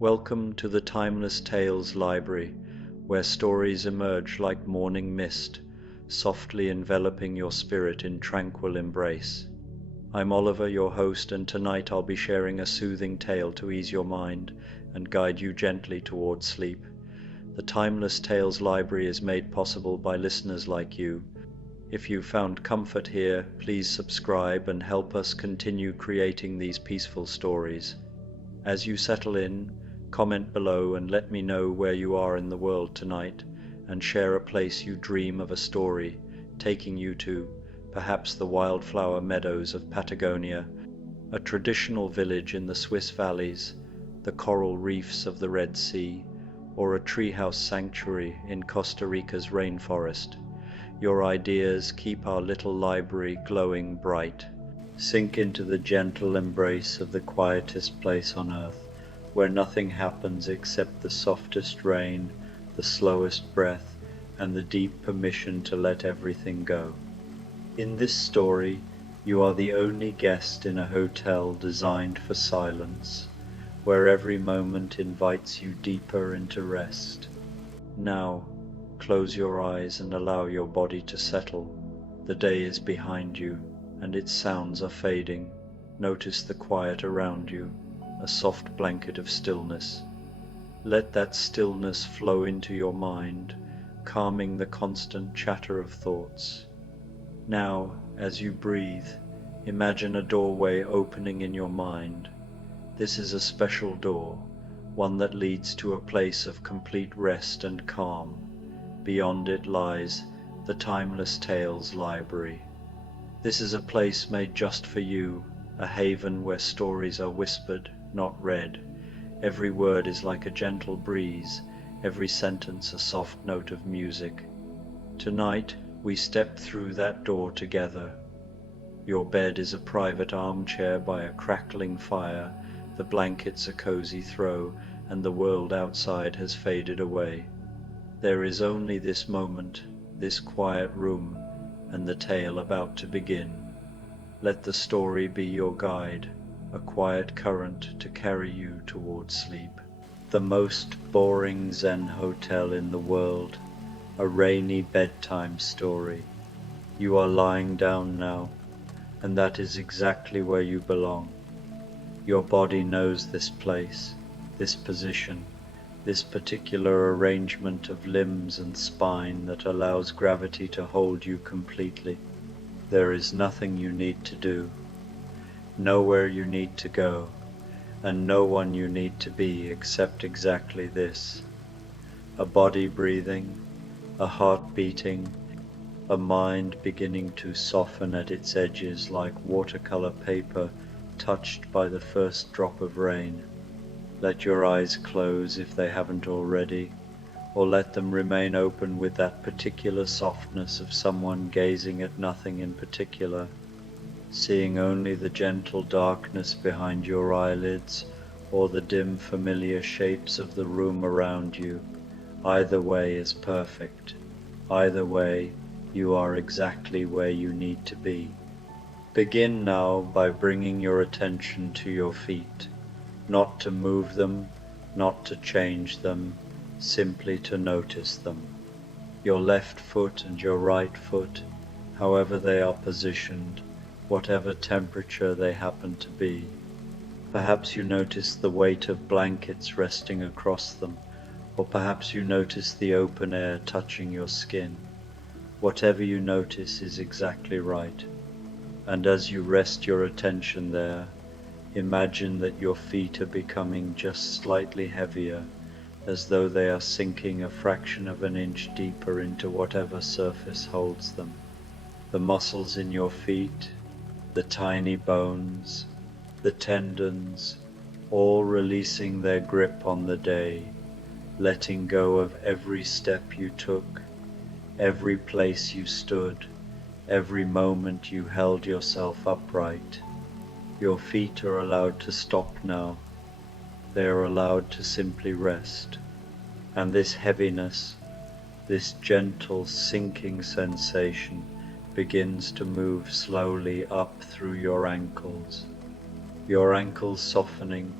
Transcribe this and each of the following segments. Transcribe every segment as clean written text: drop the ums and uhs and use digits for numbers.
Welcome to the Timeless Tales Library, where stories emerge like morning mist, softly enveloping your spirit in tranquil embrace. I'm Oliver, your host, and tonight I'll be sharing a soothing tale to ease your mind and guide you gently towards sleep. The Timeless Tales Library is made possible by listeners like you. If you found comfort here, please subscribe and help us continue creating these peaceful stories. As you settle in, comment below and let me know where you are in the world tonight, and share a place you dream of a story taking you to, perhaps the wildflower meadows of Patagonia, a traditional village in the Swiss valleys, the coral reefs of the Red Sea, or a treehouse sanctuary in Costa Rica's rainforest. Your ideas keep our little library glowing bright. Sink into the gentle embrace of the quietest place on earth, where nothing happens except the softest rain, the slowest breath, and the deep permission to let everything go. In this story, you are the only guest in a hotel designed for silence, where every moment invites you deeper into rest. Now, close your eyes and allow your body to settle. The day is behind you, and its sounds are fading. Notice the quiet around you, a soft blanket of stillness. Let that stillness flow into your mind, calming the constant chatter of thoughts. Now, as you breathe, imagine a doorway opening in your mind. This is a special door, one that leads to a place of complete rest and calm. Beyond it lies the Timeless Tales Library. This is a place made just for you, a haven where stories are whispered, not read. Every word is like a gentle breeze, every sentence a soft note of music. Tonight, we step through that door together. Your bed is a private armchair by a crackling fire, the blankets a cozy throw, and the world outside has faded away. There is only this moment, this quiet room, and the tale about to begin. Let the story be your guide, a quiet current to carry you towards sleep. The most boring Zen hotel in the world, a rainy bedtime story. You are lying down now, and that is exactly where you belong. Your body knows this place, this position, this particular arrangement of limbs and spine that allows gravity to hold you completely. There is nothing you need to do, nowhere you need to go, and no one you need to be except exactly this. A body breathing, a heart beating, a mind beginning to soften at its edges like watercolor paper touched by the first drop of rain. Let your eyes close if they haven't already, or let them remain open with that particular softness of someone gazing at nothing in particular, seeing only the gentle darkness behind your eyelids or the dim familiar shapes of the room around you. Either way is perfect. Either way, you are exactly where you need to be. Begin now by bringing your attention to your feet, not to move them, not to change them, simply to notice them. Your left foot and your right foot, however they are positioned, whatever temperature they happen to be. Perhaps you notice the weight of blankets resting across them, or perhaps you notice the open air touching your skin. Whatever you notice is exactly right. And as you rest your attention there, imagine that your feet are becoming just slightly heavier, as though they are sinking a fraction of an inch deeper into whatever surface holds them. The muscles in your feet, the tiny bones, the tendons, all releasing their grip on the day, letting go of every step you took, every place you stood, every moment you held yourself upright. Your feet are allowed to stop now. They are allowed to simply rest. And this heaviness, this gentle sinking sensation begins to move slowly up through your ankles softening,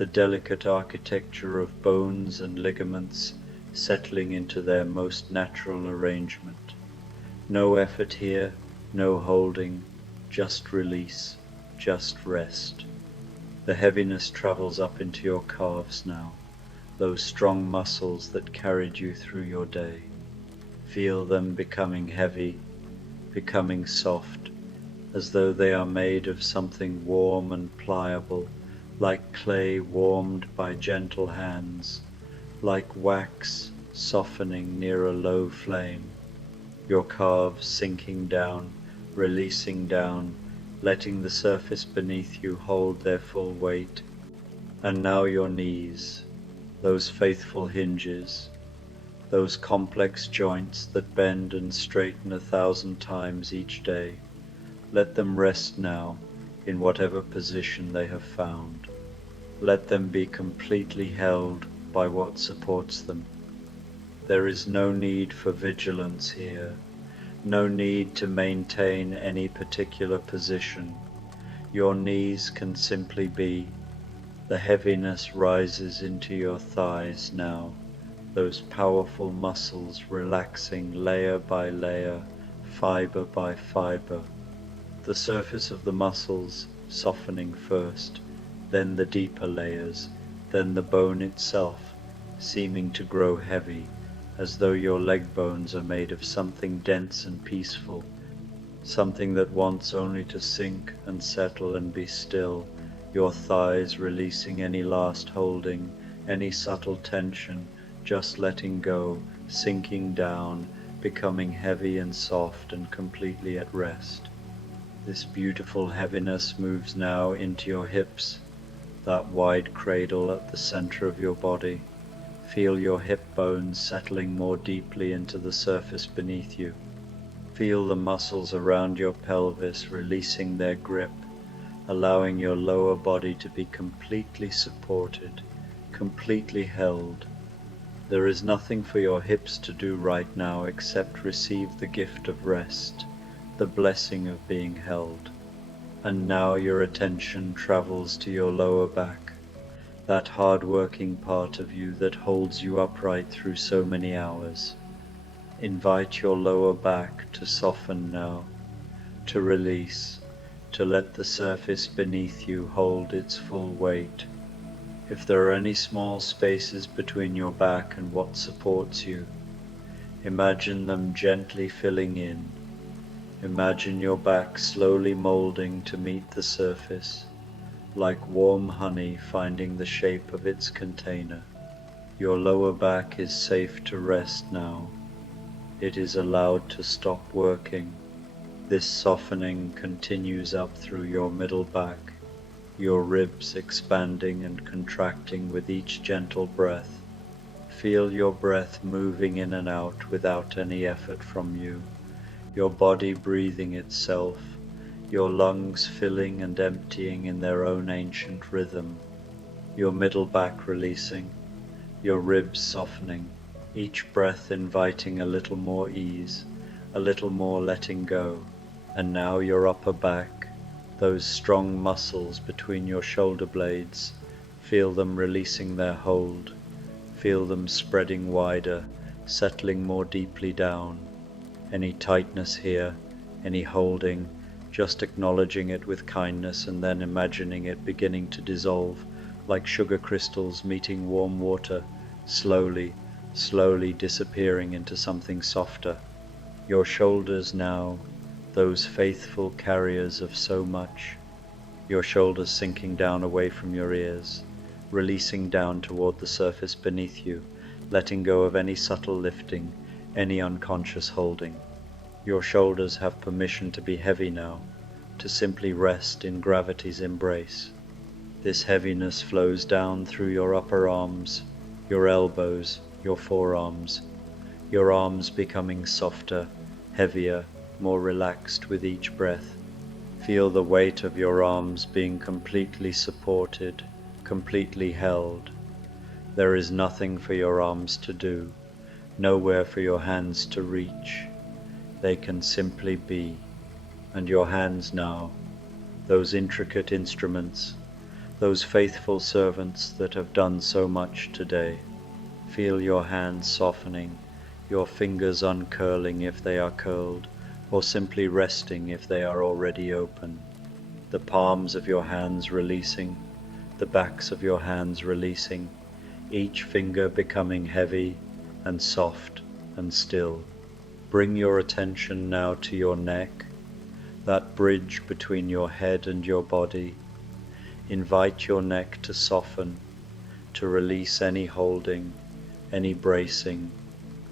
the delicate architecture of bones and ligaments settling into their most natural arrangement. No effort here, no holding, just release, just rest. The heaviness travels up into your calves now, those strong muscles that carried you through your day. Feel them becoming heavy, becoming soft, as though they are made of something warm and pliable, like clay warmed by gentle hands, like wax softening near a low flame. Your calves sinking down, releasing down, letting the surface beneath you hold their full weight. And now your knees, those faithful hinges, those complex joints that bend and straighten 1,000 times each day. Let them rest now in whatever position they have found. Let them be completely held by what supports them. There is no need for vigilance here, no need to maintain any particular position. Your knees can simply be. The heaviness rises into your thighs now, those powerful muscles relaxing layer by layer, fiber by fiber. The surface of the muscles softening first, then the deeper layers, then the bone itself, seeming to grow heavy, as though your leg bones are made of something dense and peaceful, something that wants only to sink and settle and be still, your thighs releasing any last holding, any subtle tension, just letting go, sinking down, becoming heavy and soft and completely at rest. This beautiful heaviness moves now into your hips, that wide cradle at the center of your body. Feel your hip bones settling more deeply into the surface beneath you. Feel the muscles around your pelvis releasing their grip, allowing your lower body to be completely supported, completely held. There is nothing for your hips to do right now except receive the gift of rest, the blessing of being held. And now your attention travels to your lower back, that hard-working part of you that holds you upright through so many hours. Invite your lower back to soften now, to release, to let the surface beneath you hold its full weight. If there are any small spaces between your back and what supports you, imagine them gently filling in. Imagine your back slowly molding to meet the surface, like warm honey finding the shape of its container. Your lower back is safe to rest now. It is allowed to stop working. This softening continues up through your middle back, your ribs expanding and contracting with each gentle breath. Feel your breath moving in and out without any effort from you. Your body breathing itself, your lungs filling and emptying in their own ancient rhythm, your middle back releasing, your ribs softening, each breath inviting a little more ease, a little more letting go. And now your upper back, those strong muscles between your shoulder blades, feel them releasing their hold, feel them spreading wider, settling more deeply down. Any tightness here, any holding, just acknowledging it with kindness and then imagining it beginning to dissolve like sugar crystals meeting warm water, slowly, slowly disappearing into something softer. Your shoulders now, those faithful carriers of so much, your shoulders sinking down away from your ears, releasing down toward the surface beneath you, letting go of any subtle lifting, any unconscious holding. Your shoulders have permission to be heavy now, to simply rest in gravity's embrace. This heaviness flows down through your upper arms, your elbows, your forearms, your arms becoming softer, heavier, more relaxed with each breath. Feel the weight of your arms being completely supported, completely held. There is nothing for your arms to do, nowhere for your hands to reach. They can simply be. And your hands now, those intricate instruments, those faithful servants that have done so much today. Feel your hands softening, your fingers uncurling if they are curled, or simply resting if they are already open. The palms of your hands releasing, the backs of your hands releasing, each finger becoming heavy and soft and still. Bring your attention now to your neck, that bridge between your head and your body. Invite your neck to soften, to release any holding, any bracing.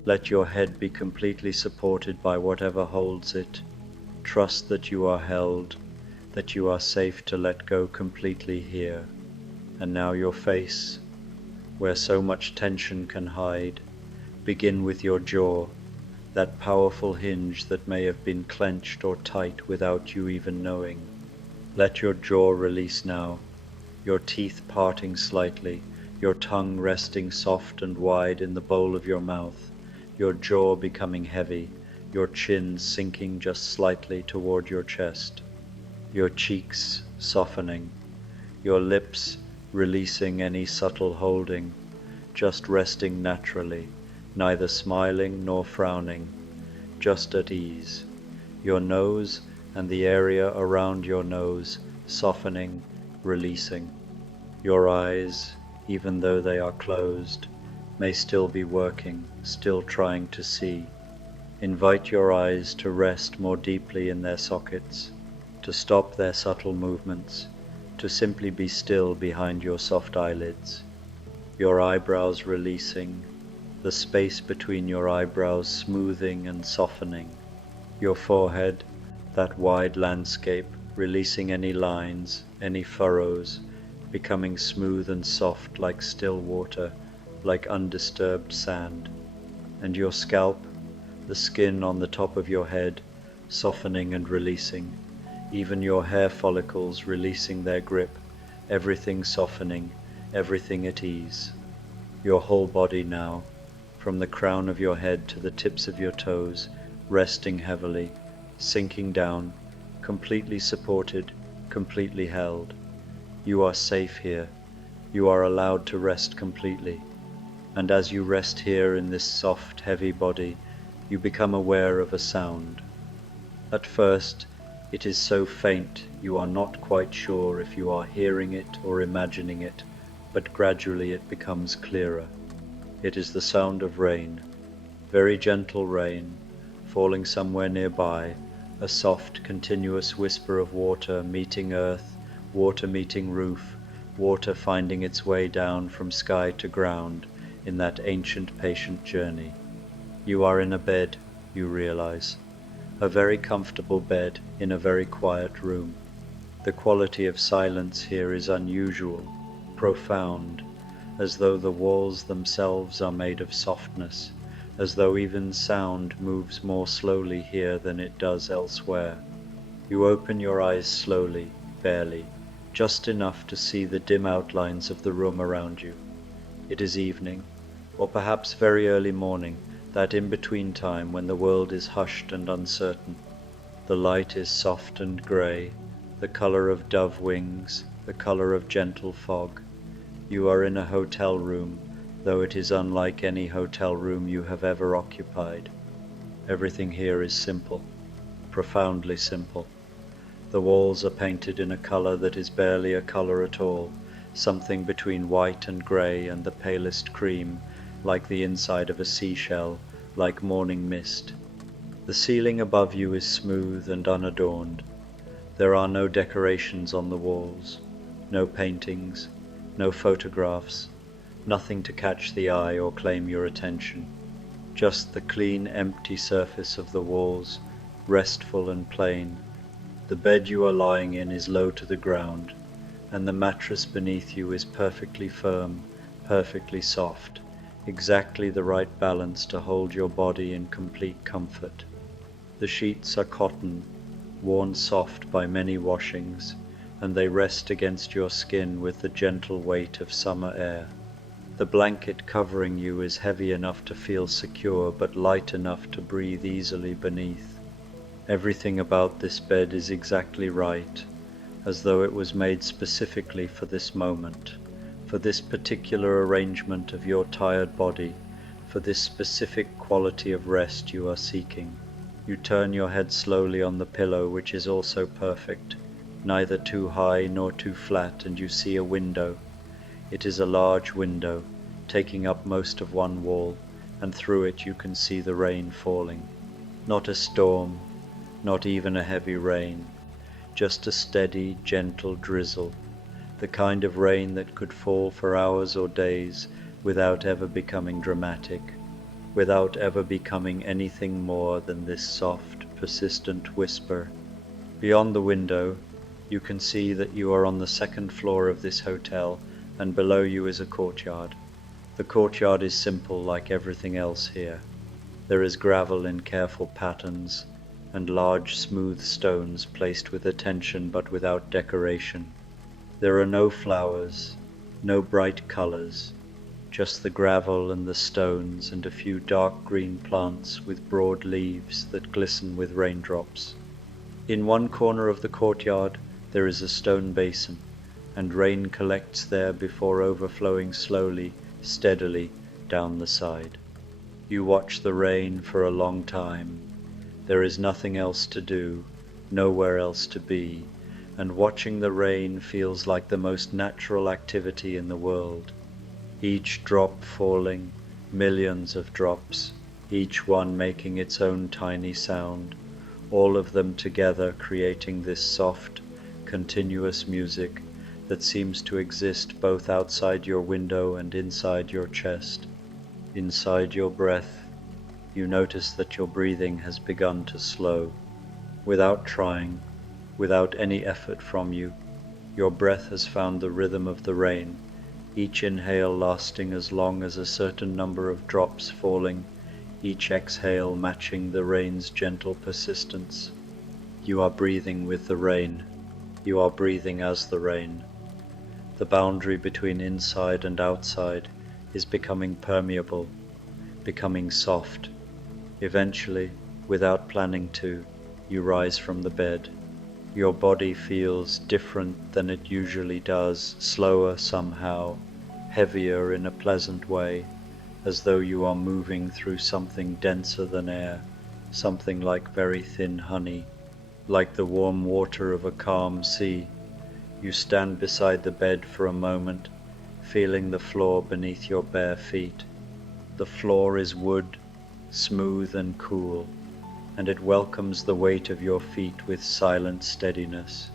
Let your head be completely supported by whatever holds it. Trust that you are held, that you are safe to let go completely here. And now your face, where so much tension can hide. Begin with your jaw, that powerful hinge that may have been clenched or tight without you even knowing. Let your jaw release now, your teeth parting slightly, your tongue resting soft and wide in the bowl of your mouth, your jaw becoming heavy, your chin sinking just slightly toward your chest, your cheeks softening, your lips releasing any subtle holding, just resting naturally, neither smiling nor frowning, just at ease. Your nose and the area around your nose softening, releasing. Your eyes, even though they are closed, may still be working, still trying to see. Invite your eyes to rest more deeply in their sockets, to stop their subtle movements, to simply be still behind your soft eyelids. Your eyebrows releasing, the space between your eyebrows smoothing and softening. Your forehead, that wide landscape, releasing any lines, any furrows, becoming smooth and soft like still water, like undisturbed sand. And your scalp, the skin on the top of your head, softening and releasing, even your hair follicles releasing their grip, everything softening, everything at ease. Your whole body now, from the crown of your head to the tips of your toes, resting heavily, sinking down, completely supported, completely held. You are safe here. You are allowed to rest completely. And as you rest here in this soft, heavy body, you become aware of a sound. At first, it is so faint you are not quite sure if you are hearing it or imagining it, but gradually it becomes clearer. It is the sound of rain, very gentle rain, falling somewhere nearby, a soft, continuous whisper of water meeting earth, water meeting roof, water finding its way down from sky to ground in that ancient patient journey. You are in a bed, you realize, a very comfortable bed in a very quiet room. The quality of silence here is unusual, profound, as though the walls themselves are made of softness, as though even sound moves more slowly here than it does elsewhere. You open your eyes slowly, barely, just enough to see the dim outlines of the room around you. It is evening, or perhaps very early morning, that in-between time when the world is hushed and uncertain. The light is soft and grey, the colour of dove wings, the colour of gentle fog. You are in a hotel room, though it is unlike any hotel room you have ever occupied. Everything here is simple, profoundly simple. The walls are painted in a colour that is barely a colour at all, something between white and grey and the palest cream, like the inside of a seashell, like morning mist. The ceiling above you is smooth and unadorned. There are no decorations on the walls, no paintings, no photographs, nothing to catch the eye or claim your attention. Just the clean, empty surface of the walls, restful and plain. The bed you are lying in is low to the ground, and the mattress beneath you is perfectly firm, perfectly soft, exactly the right balance to hold your body in complete comfort. The sheets are cotton, worn soft by many washings, and they rest against your skin with the gentle weight of summer air. The blanket covering you is heavy enough to feel secure, but light enough to breathe easily beneath. Everything about this bed is exactly right, as though it was made specifically for this moment, for this particular arrangement of your tired body, for this specific quality of rest you are seeking. You turn your head slowly on the pillow, which is also perfect, neither too high nor too flat, and you see a window. It is a large window, taking up most of one wall, and through it you can see the rain falling. Not a storm, not even a heavy rain, just a steady, gentle drizzle, the kind of rain that could fall for hours or days without ever becoming dramatic, without ever becoming anything more than this soft, persistent whisper. Beyond the window, you can see that you are on the second floor of this hotel, and below you is a courtyard. The courtyard is simple like everything else here. There is gravel in careful patterns, and large smooth stones placed with attention but without decoration. There are no flowers, no bright colors, just the gravel and the stones and a few dark green plants with broad leaves that glisten with raindrops. In one corner of the courtyard there is a stone basin, and rain collects there before overflowing slowly, steadily down the side. You watch the rain for a long time. There is nothing else to do, nowhere else to be, and watching the rain feels like the most natural activity in the world. Each drop falling, millions of drops, each one making its own tiny sound, all of them together creating this soft, continuous music that seems to exist both outside your window and inside your chest. Inside your breath, you notice that your breathing has begun to slow. Without trying, without any effort from you, your breath has found the rhythm of the rain, each inhale lasting as long as a certain number of drops falling, each exhale matching the rain's gentle persistence. You are breathing with the rain. You are breathing as the rain. The boundary between inside and outside is becoming permeable, becoming soft. Eventually, without planning to, you rise from the bed. Your body feels different than it usually does, slower somehow, heavier in a pleasant way, as though you are moving through something denser than air, something like very thin honey, like the warm water of a calm sea. You stand beside the bed for a moment, feeling the floor beneath your bare feet. The floor is wood, smooth and cool, and it welcomes the weight of your feet with silent steadiness.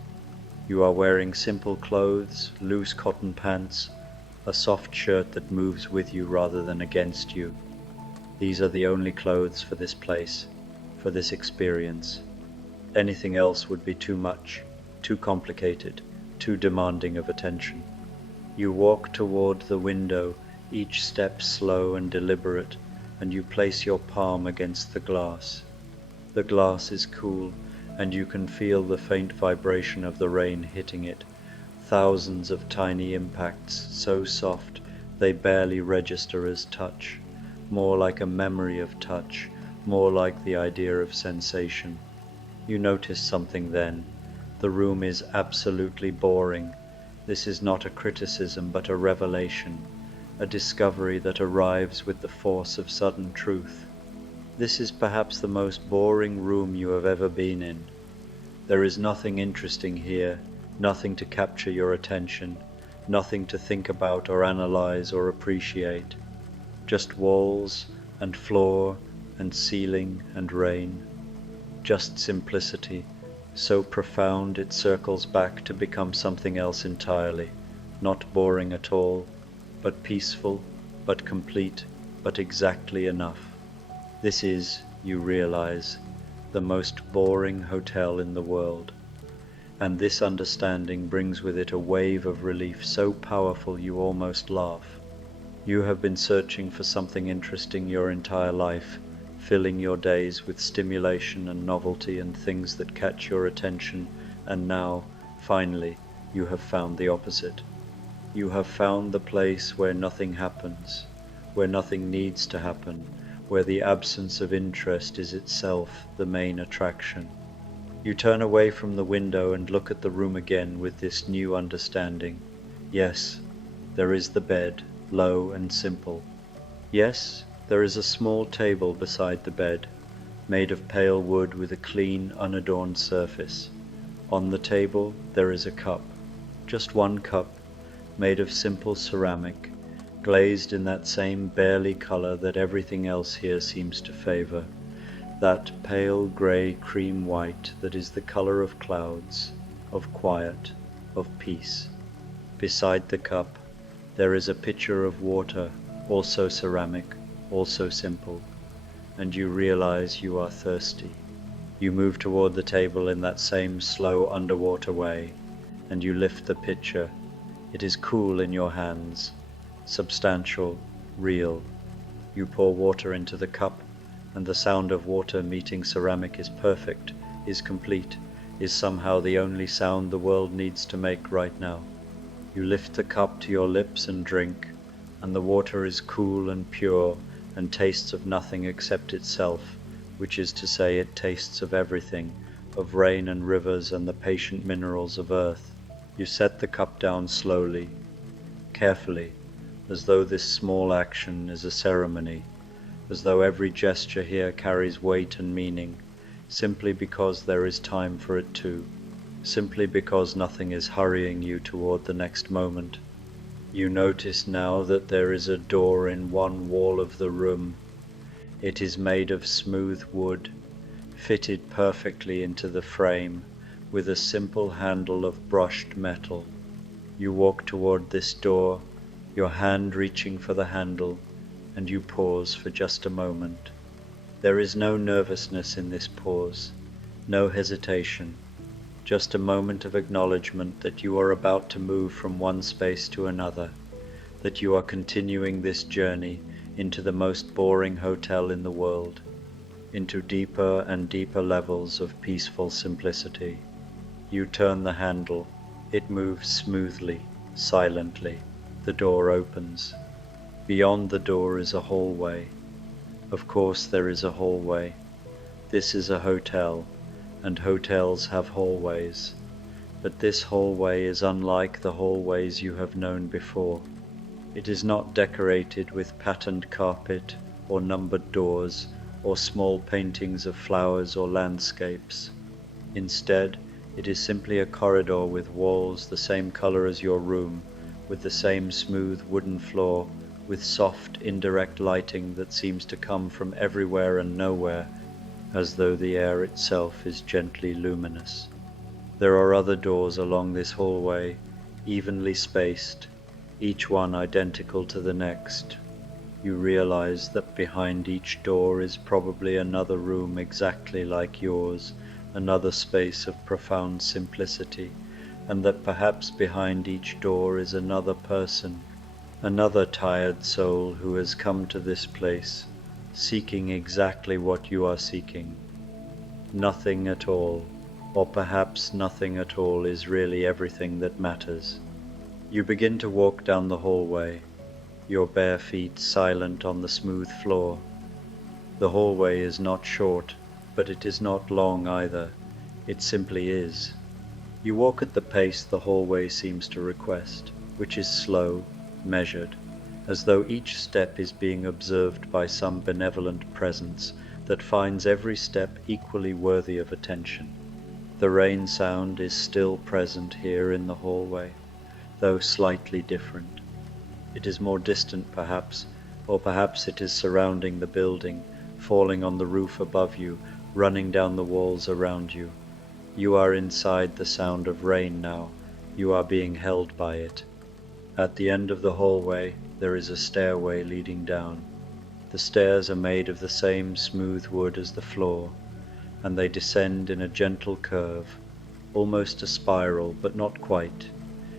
You are wearing simple clothes, loose cotton pants, a soft shirt that moves with you rather than against you. These are the only clothes for this place, for this experience. Anything else would be too much, too complicated, too demanding of attention. You walk toward the window, each step slow and deliberate, and you place your palm against the glass. The glass is cool, and you can feel the faint vibration of the rain hitting it. Thousands of tiny impacts, so soft they barely register as touch, more like a memory of touch, more like the idea of sensation. You notice something then. The room is absolutely boring. This is not a criticism but a revelation, a discovery that arrives with the force of sudden truth. This is perhaps the most boring room you have ever been in. There is nothing interesting here, nothing to capture your attention, nothing to think about or analyze or appreciate. Just walls and floor and ceiling and rain. Just simplicity, so profound it circles back to become something else entirely, not boring at all, but peaceful, but complete, but exactly enough. This is, you realize, the most boring hotel in the world, and this understanding brings with it a wave of relief so powerful you almost laugh. You have been searching for something interesting your entire life, filling your days with stimulation and novelty and things that catch your attention, and now, finally, you have found the opposite. You have found the place where nothing happens, where nothing needs to happen, where the absence of interest is itself the main attraction. You turn away from the window and look at the room again with this new understanding. Yes, there is the bed, low and simple. Yes, there is a small table beside the bed, made of pale wood with a clean, unadorned surface. On the table there is a cup, just one cup, made of simple ceramic, glazed in that same barely color that everything else here seems to favor, that pale grey cream white that is the color of clouds, of quiet, of peace. Beside the cup there is a pitcher of water, also ceramic, also simple, and you realize you are thirsty. You move toward the table in that same slow underwater way, and you lift the pitcher. It is cool in your hands, substantial, real. You pour water into the cup, and the sound of water meeting ceramic is perfect, is complete, is somehow the only sound the world needs to make right now. You lift the cup to your lips and drink, and the water is cool and pure and tastes of nothing except itself, which is to say it tastes of everything, of rain and rivers and the patient minerals of earth. You set the cup down slowly, carefully, as though this small action is a ceremony, as though every gesture here carries weight and meaning, simply because there is time for it too, simply because nothing is hurrying you toward the next moment. You notice now that there is a door in one wall of the room. It is made of smooth wood, fitted perfectly into the frame, with a simple handle of brushed metal. You walk toward this door, your hand reaching for the handle, and you pause for just a moment. There is no nervousness in this pause, no hesitation, just a moment of acknowledgement that you are about to move from one space to another, that you are continuing this journey into the most boring hotel in the world, into deeper and deeper levels of peaceful simplicity. You turn the handle, it moves smoothly, silently. The door opens. Beyond the door is a hallway. Of course there is a hallway. This is a hotel, and hotels have hallways. But this hallway is unlike the hallways you have known before. It is not decorated with patterned carpet or numbered doors or small paintings of flowers or landscapes. Instead, it is simply a corridor with walls the same color as your room, with the same smooth wooden floor, with soft indirect lighting that seems to come from everywhere and nowhere, as though the air itself is gently luminous. There are other doors along this hallway, evenly spaced, each one identical to the next. You realize that behind each door is probably another room exactly like yours, another space of profound simplicity, and that perhaps behind each door is another person, another tired soul who has come to this place, seeking exactly what you are seeking. Nothing at all, or perhaps nothing at all, is really everything that matters. You begin to walk down the hallway, your bare feet silent on the smooth floor. The hallway is not short, but it is not long either. It simply is. You walk at the pace the hallway seems to request, which is slow, measured, as though each step is being observed by some benevolent presence that finds every step equally worthy of attention. The rain sound is still present here in the hallway, though slightly different. It is more distant perhaps, or perhaps it is surrounding the building, falling on the roof above you, running down the walls around you. You are inside the sound of rain now, you are being held by it. At the end of the hallway there is a stairway leading down. The stairs are made of the same smooth wood as the floor, and they descend in a gentle curve, almost a spiral, but not quite,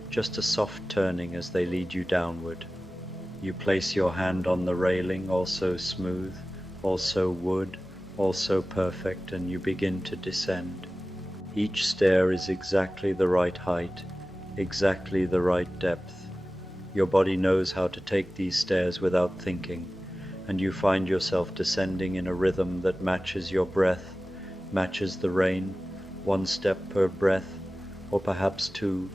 just a soft turning as they lead you downward. You place your hand on the railing, also smooth, also wood, also perfect, and you begin to descend. Each stair is exactly the right height, exactly the right depth. Your body knows how to take these stairs without thinking, and you find yourself descending in a rhythm that matches your breath, matches the rain, one step per breath, or perhaps two,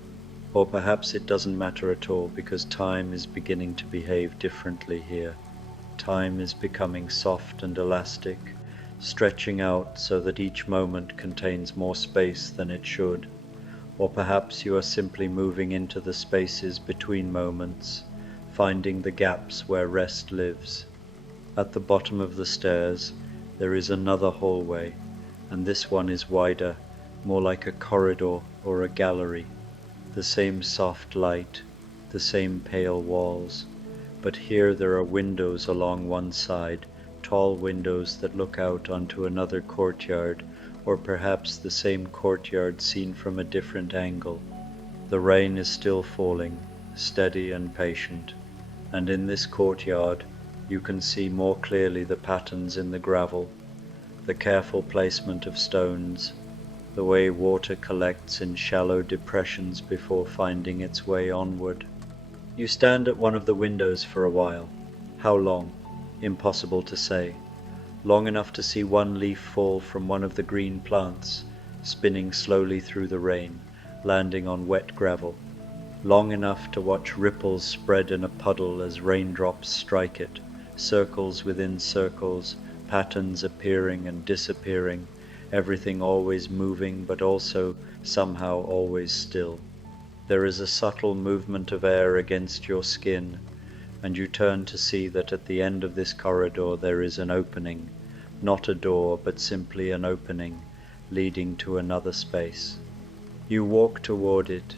or perhaps it doesn't matter at all because time is beginning to behave differently here. Time is becoming soft and elastic, stretching out so that each moment contains more space than it should. Or perhaps you are simply moving into the spaces between moments, finding the gaps where rest lives. At the bottom of the stairs there is another hallway, and this one is wider, more like a corridor or a gallery. The same soft light, the same pale walls, but here there are windows along one side, tall windows that look out onto another courtyard, or perhaps the same courtyard seen from a different angle. The rain is still falling, steady and patient, and in this courtyard you can see more clearly the patterns in the gravel, the careful placement of stones, the way water collects in shallow depressions before finding its way onward. You stand at one of the windows for a while. How long? Impossible to say. Long enough to see one leaf fall from one of the green plants, spinning slowly through the rain, landing on wet gravel. Long enough to watch ripples spread in a puddle as raindrops strike it, circles within circles, patterns appearing and disappearing, everything always moving but also somehow always still. There is a subtle movement of air against your skin, and you turn to see that at the end of this corridor there is an opening, not a door but simply an opening, leading to another space. You walk toward it,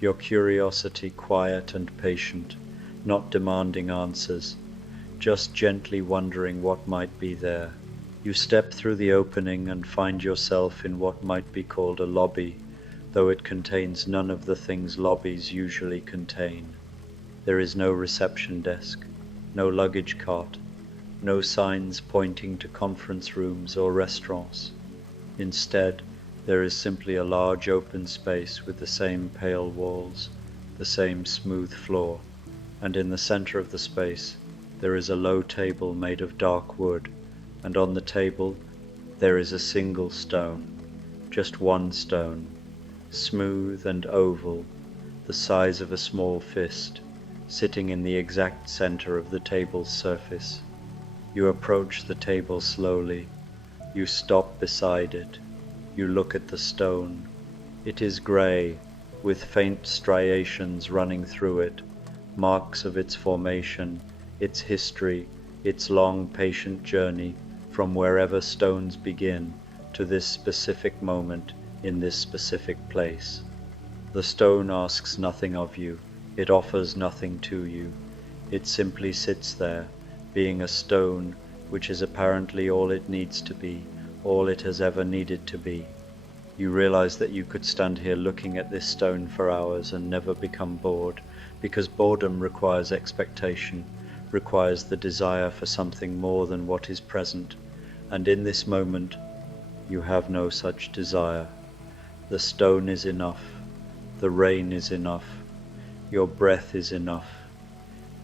your curiosity quiet and patient, not demanding answers, just gently wondering what might be there. You step through the opening and find yourself in what might be called a lobby, though it contains none of the things lobbies usually contain. There is no reception desk, no luggage cart, no signs pointing to conference rooms or restaurants. Instead, there is simply a large open space with the same pale walls, the same smooth floor, and in the center of the space there is a low table made of dark wood, and on the table there is a single stone, just one stone, smooth and oval, the size of a small fist, sitting in the exact center of the table's surface. You approach the table slowly. You stop beside it. You look at the stone. It is gray, with faint striations running through it, marks of its formation, its history, its long patient journey from wherever stones begin to this specific moment in this specific place. The stone asks nothing of you. It offers nothing to you. It simply sits there, being a stone, which is apparently all it needs to be, all it has ever needed to be. You realize that you could stand here looking at this stone for hours and never become bored, because boredom requires expectation, requires the desire for something more than what is present, and in this moment you have no such desire. The stone is enough. The rain is enough. Your breath is enough.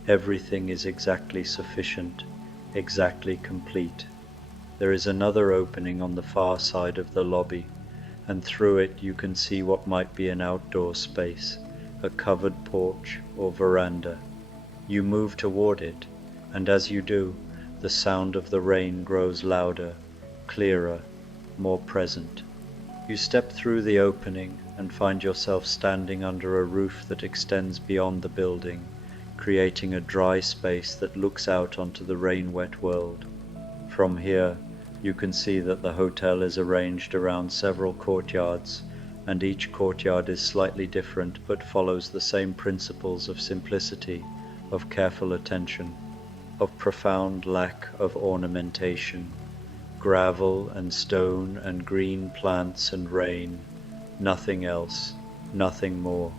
Everything is exactly sufficient, exactly complete. There is another opening on the far side of the lobby, and through it you can see what might be an outdoor space, a covered porch or veranda. You move toward it, and as you do, the sound of the rain grows louder, clearer, more present. You step through the opening and find yourself standing under a roof that extends beyond the building, creating a dry space that looks out onto the rain-wet world. From here, you can see that the hotel is arranged around several courtyards, and each courtyard is slightly different but follows the same principles of simplicity, of careful attention, of profound lack of ornamentation. Gravel and stone and green plants and rain, nothing else, nothing more.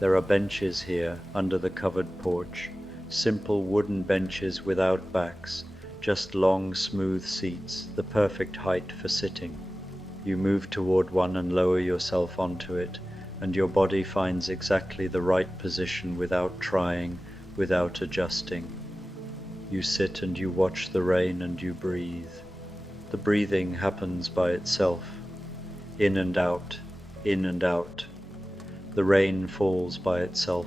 There are benches here under the covered porch, simple wooden benches without backs, just long smooth seats, the perfect height for sitting. You move toward one and lower yourself onto it, and your body finds exactly the right position without trying, without adjusting. You sit and you watch the rain and you breathe. The breathing happens by itself. in and out, in and out. The rain falls by itself,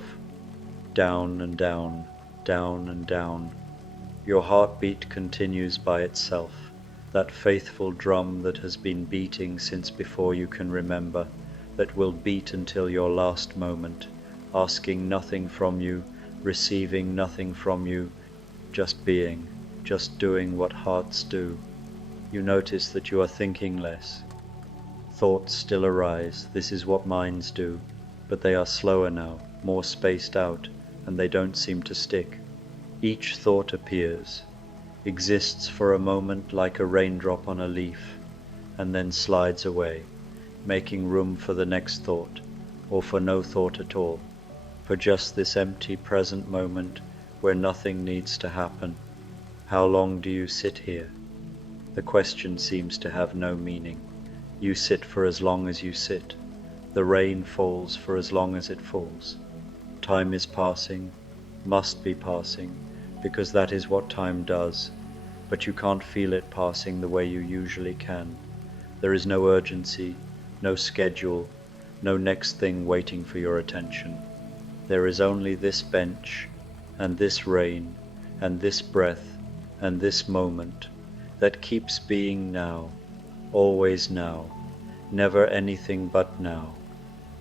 down and down, down and down. Your heartbeat continues by itself, that faithful drum that has been beating since before you can remember, that will beat until your last moment, asking nothing from you, receiving nothing from you, just being, just doing what hearts do. You notice that you are thinking less. Thoughts still arise, this is what minds do, but they are slower now, more spaced out, and they don't seem to stick. Each thought appears, exists for a moment like a raindrop on a leaf, and then slides away, making room for the next thought, or for no thought at all, for just this empty present moment where nothing needs to happen. How long do you sit here? The question seems to have no meaning. You sit for as long as you sit. The rain falls for as long as it falls. Time is passing, must be passing, because that is what time does, but you can't feel it passing the way you usually can. There is no urgency, no schedule, no next thing waiting for your attention. There is only this bench, and this rain, and this breath, and this moment, that keeps being now, always now, never anything but now.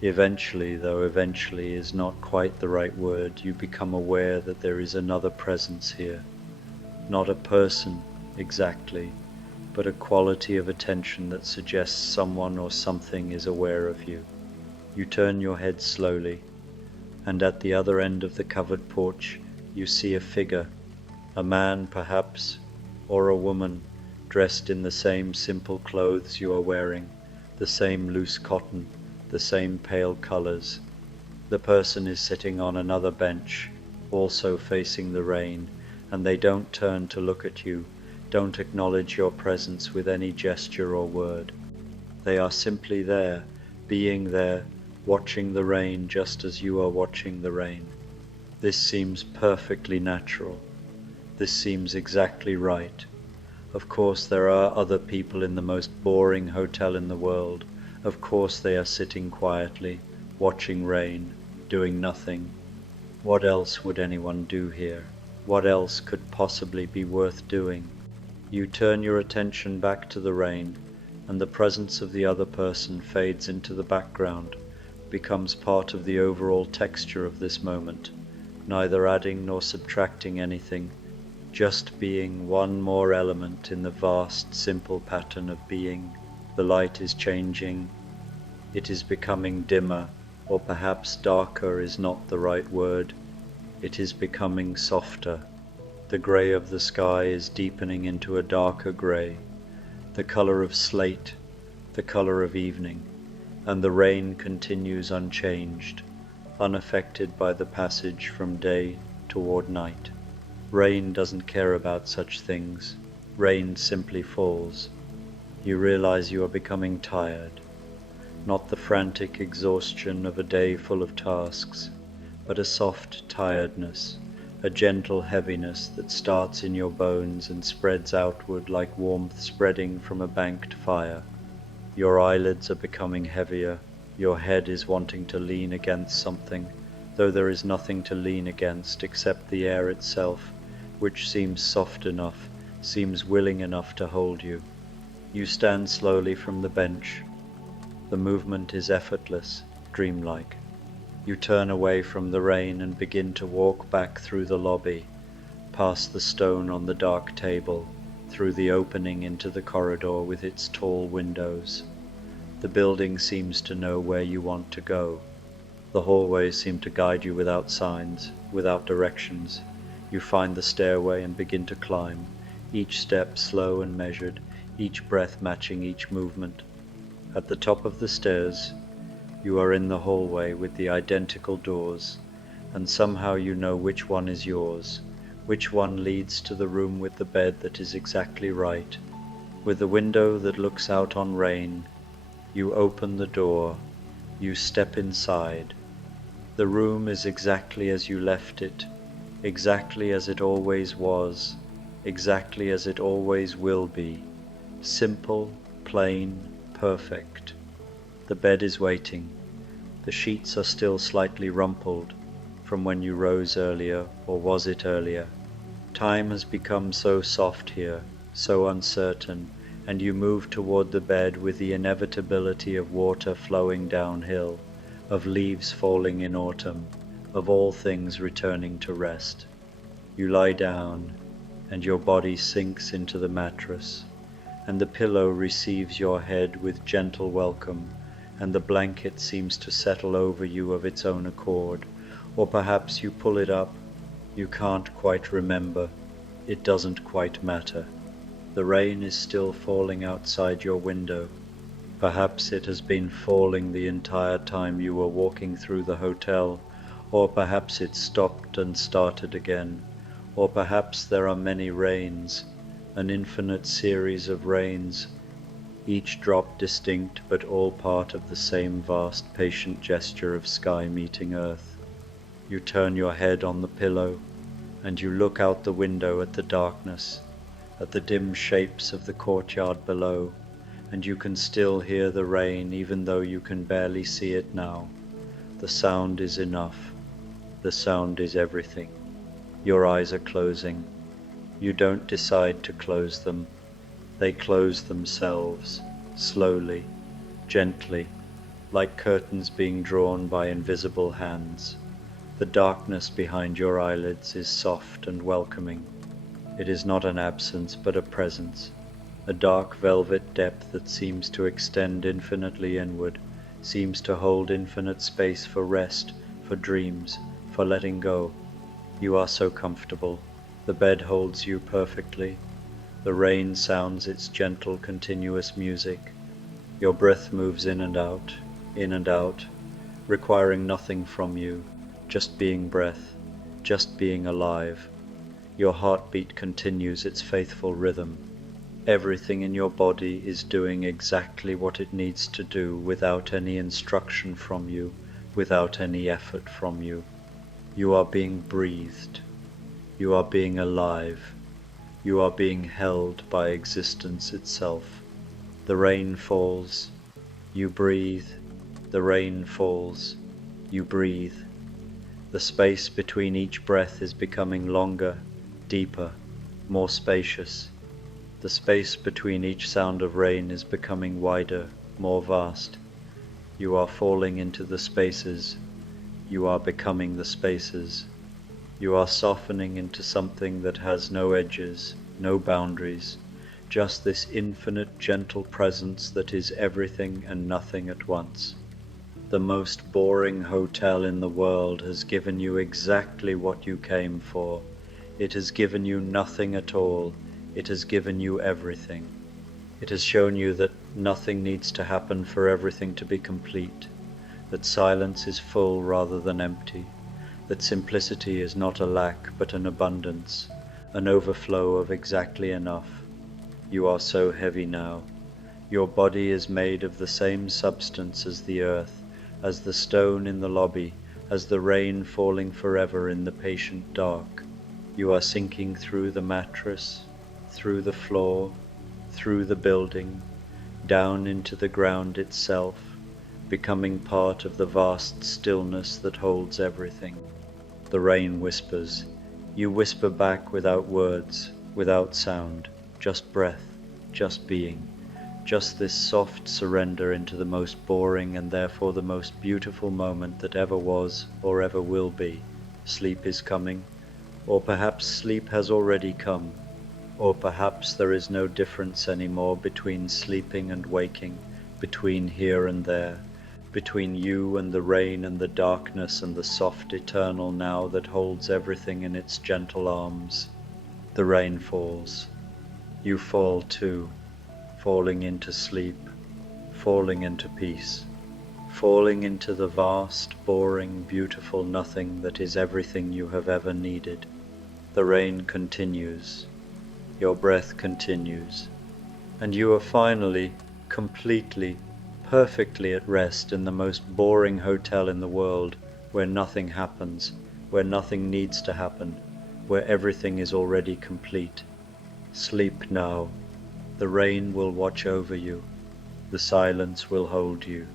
Eventually, though eventually is not quite the right word, you become aware that there is another presence here. Not a person, exactly, but a quality of attention that suggests someone or something is aware of you. You turn your head slowly, and at the other end of the covered porch you see a figure, a man perhaps, or a woman, dressed in the same simple clothes you are wearing, the same loose cotton, the same pale colors. The person is sitting on another bench, also facing the rain, and they don't turn to look at you, don't acknowledge your presence with any gesture or word. They are simply there, being there, watching the rain just as you are watching the rain. This seems perfectly natural. This seems exactly right. Of course there are other people in the most boring hotel in the world. Of course they are sitting quietly, watching rain, doing nothing. What else would anyone do here? What else could possibly be worth doing? You turn your attention back to the rain, and the presence of the other person fades into the background, becomes part of the overall texture of this moment, neither adding nor subtracting anything, just being one more element in the vast, simple pattern of being. The light is changing, it is becoming dimmer, or perhaps darker is not the right word. It is becoming softer. The grey of the sky is deepening into a darker grey, the colour of slate, the colour of evening, and the rain continues unchanged, unaffected by the passage from day toward night. Rain doesn't care about such things. Rain simply falls. You realize you are becoming tired, not the frantic exhaustion of a day full of tasks, but a soft tiredness, a gentle heaviness that starts in your bones and spreads outward like warmth spreading from a banked fire. Your eyelids are becoming heavier, your head is wanting to lean against something, though there is nothing to lean against except the air itself, which seems soft enough, seems willing enough to hold you. You stand slowly from the bench. The movement is effortless, dreamlike. You turn away from the rain and begin to walk back through the lobby, past the stone on the dark table, through the opening into the corridor with its tall windows. The building seems to know where you want to go. The hallways seem to guide you without signs, without directions. You find the stairway and begin to climb, each step slow and measured, each breath matching each movement. At the top of the stairs, you are in the hallway with the identical doors, and somehow you know which one is yours, which one leads to the room with the bed that is exactly right, with the window that looks out on rain. You open the door, you step inside. The room is exactly as you left it, exactly as it always was, exactly as it always will be, simple, plain, perfect. The bed is waiting. The sheets are still slightly rumpled from when you rose earlier, or was it earlier? Time has become so soft here, so uncertain, and you move toward the bed with the inevitability of water flowing downhill, of leaves falling in autumn, of all things returning to rest. You lie down, and your body sinks into the mattress, and the pillow receives your head with gentle welcome, and the blanket seems to settle over you of its own accord, or perhaps you pull it up. You can't quite remember. It doesn't quite matter. The rain is still falling outside your window. Perhaps it has been falling the entire time you were walking through the hotel, or perhaps it stopped and started again, or perhaps there are many rains, an infinite series of rains, each drop distinct but all part of the same vast patient gesture of sky meeting earth. You turn your head on the pillow, and you look out the window at the darkness, at the dim shapes of the courtyard below, and you can still hear the rain even though you can barely see it now. The sound is enough. The sound is everything. Your eyes are closing. You don't decide to close them. They close themselves, slowly, gently, like curtains being drawn by invisible hands. The darkness behind your eyelids is soft and welcoming. It is not an absence but a presence, a dark velvet depth that seems to extend infinitely inward, seems to hold infinite space for rest, for dreams, for letting go. You are so comfortable. The bed holds you perfectly. The rain sounds its gentle, continuous music. Your breath moves in and out, requiring nothing from you, just being breath, just being alive. Your heartbeat continues its faithful rhythm. Everything in your body is doing exactly what it needs to do without any instruction from you, without any effort from you. You are being breathed. You are being alive. You are being held by existence itself. The rain falls. You breathe. The rain falls. You breathe. The space between each breath is becoming longer, deeper, more spacious. The space between each sound of rain is becoming wider, more vast. You are falling into the spaces. You are becoming the spaces. You are softening into something that has no edges, no boundaries, just this infinite gentle presence that is everything and nothing at once. The most boring hotel in the world has given you exactly what you came for. It has given you nothing at all. It has given you everything. It has shown you that nothing needs to happen for everything to be complete, that silence is full rather than empty, that simplicity is not a lack but an abundance, an overflow of exactly enough. You are so heavy now. Your body is made of the same substance as the earth, as the stone in the lobby, as the rain falling forever in the patient dark. You are sinking through the mattress, through the floor, through the building, down into the ground itself, becoming part of the vast stillness that holds everything. The rain whispers. You whisper back without words, without sound, just breath, just being. Just this soft surrender into the most boring and therefore the most beautiful moment that ever was or ever will be. Sleep is coming, or perhaps sleep has already come, or perhaps there is no difference anymore between sleeping and waking, between here and there, between you and the rain and the darkness and the soft eternal now that holds everything in its gentle arms. The rain falls. You fall too. Falling into sleep, falling into peace, falling into the vast, boring, beautiful nothing that is everything you have ever needed. The rain continues, your breath continues, and you are finally, completely, perfectly at rest in the most boring hotel in the world, where nothing happens, where nothing needs to happen, where everything is already complete. Sleep now. The rain will watch over you. The silence will hold you.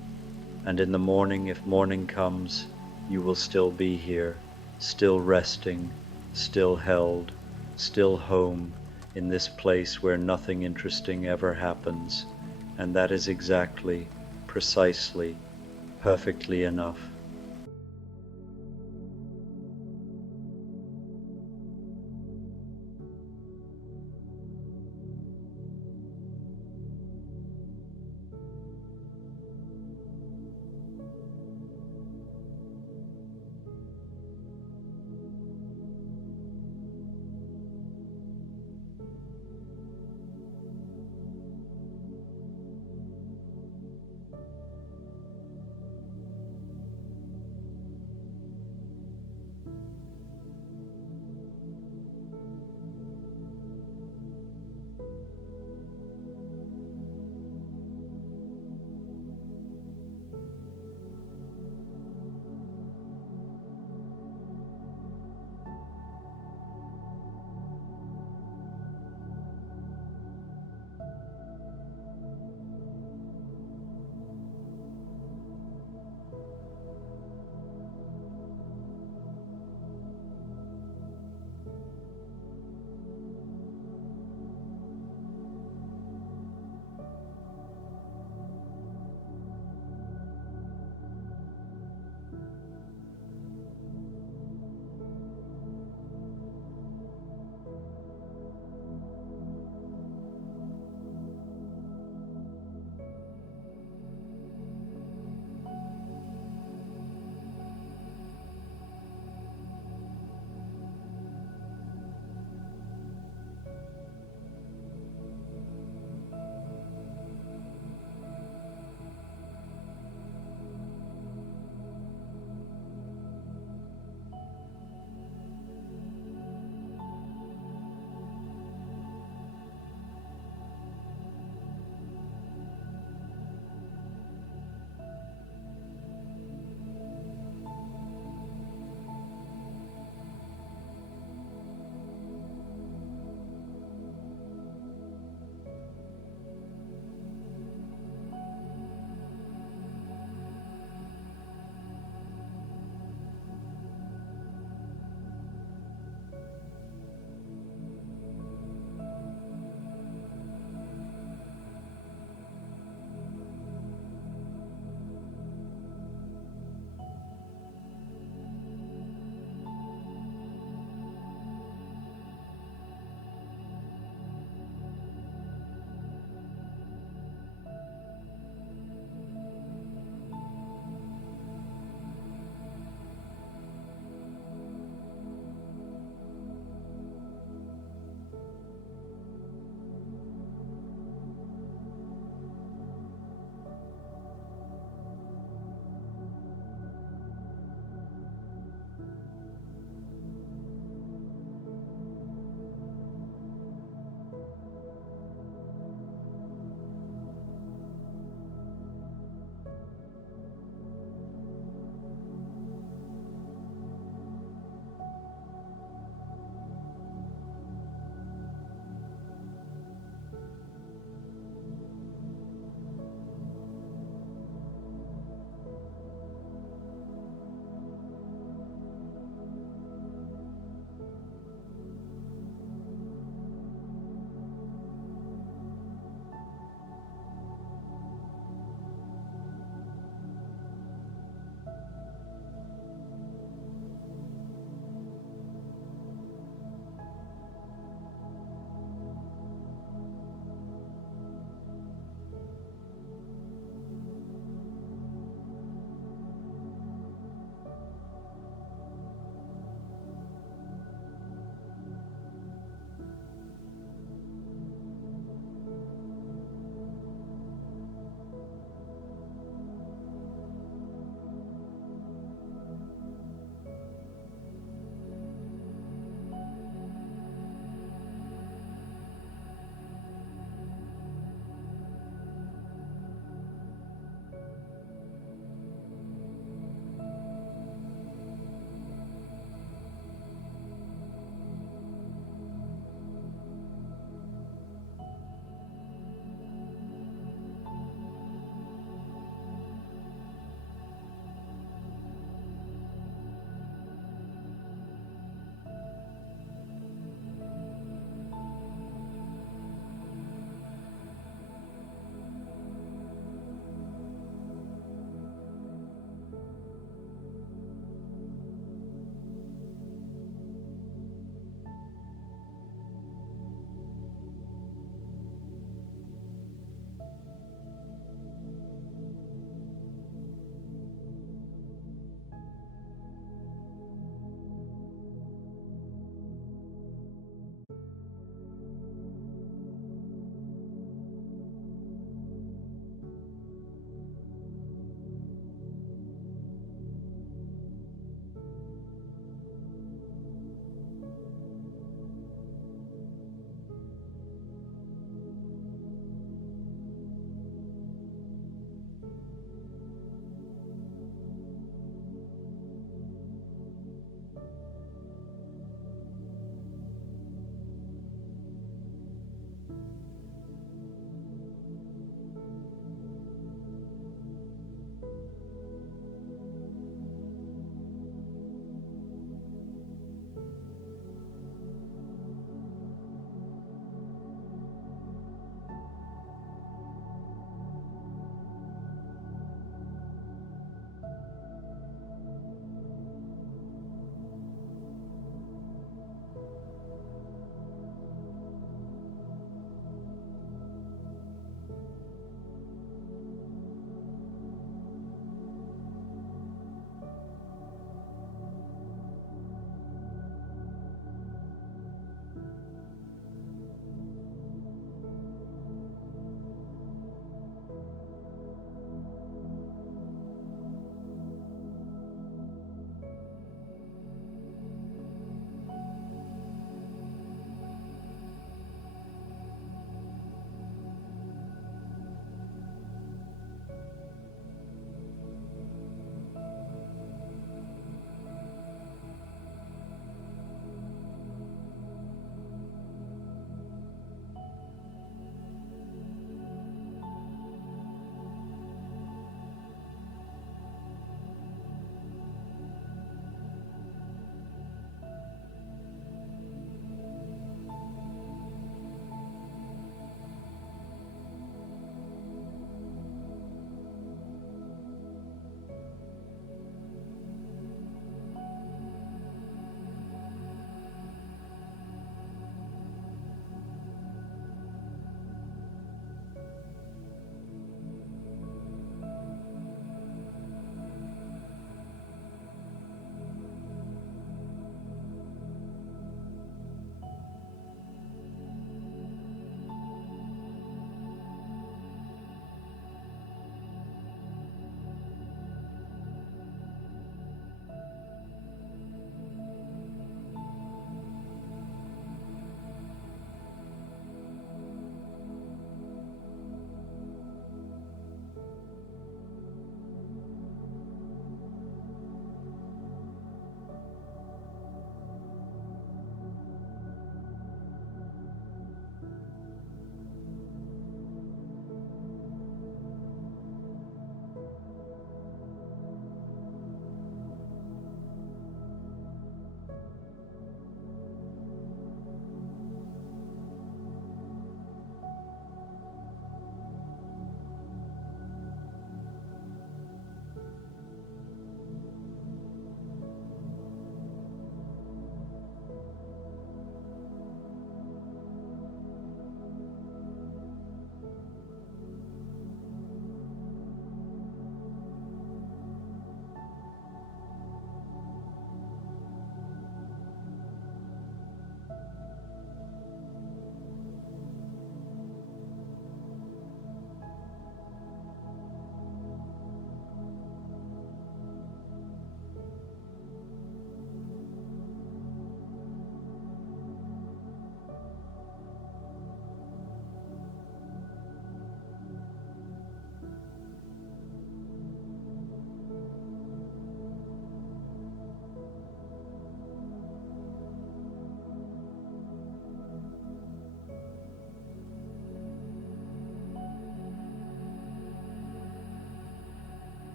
And in the morning, if morning comes, you will still be here, still resting, still held, still home, in this place where nothing interesting ever happens, and that is exactly, precisely, perfectly enough.